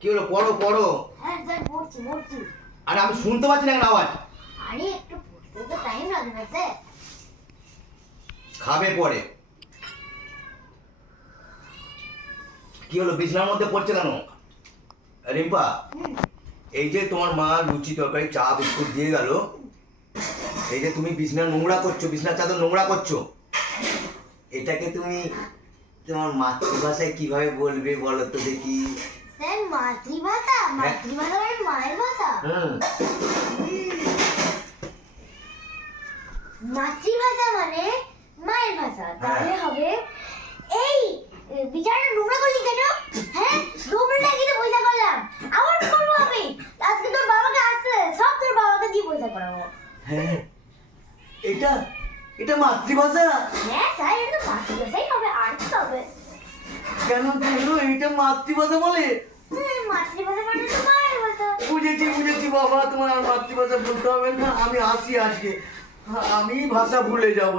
কি হলো? পড়ো পড়ো। হ্যাঁ স্যার পড়ছি পড়ছি। আরে আমি শুনতে পাচ্ছি না কেন আওয়াজ? আরে একটু পড়তে তো টাইম লাগে না স্যার। খাবে পরে। কি হলো বিছনার মধ্যে পড়ছে কেন? রিম্পা এই যে তোমার মা লুচি তরকারি চা বিস্কুট দিয়ে গেল এই যে তুমি বিছনা নোংরা করছ বিছনার চাদর নোংরা করছ এটাকে তুমি তোমার মাতৃভাষায় কীভাবে বলবে বলো তো দেখি। মাতৃভাষা মাতৃভাষা মানে মায়ের ভাষা? মাতৃভাষা মানে মায়ের ভাষা। তাহলে হ্যাঁ। হবে এই বিচারটা নোংরা করলি কেন? হ্যাঁ? নোংরাটা কিন্তু পয়সা করলাম। আবার করব আমি? আজকে তোর বাবাকে আসতে সব তোর বাবাকে দিয়ে পয়সা করাবো। হ্যাঁ। এটা এটা মাতৃভাষা? হ্যাঁ স্যার এটা মাতৃভাষাই হবে আর কি হবে? কেন কেন? এটা মাতৃভাষা বলে হুম, মাতৃভাষা মানে তো মায়ের ভাষা বুঝেছি বুঝেছি বাবা তোমার মাতৃভাষা বলতে হবে না। আমি আসি আজকে। আমি ভাষা ভুলে যাব।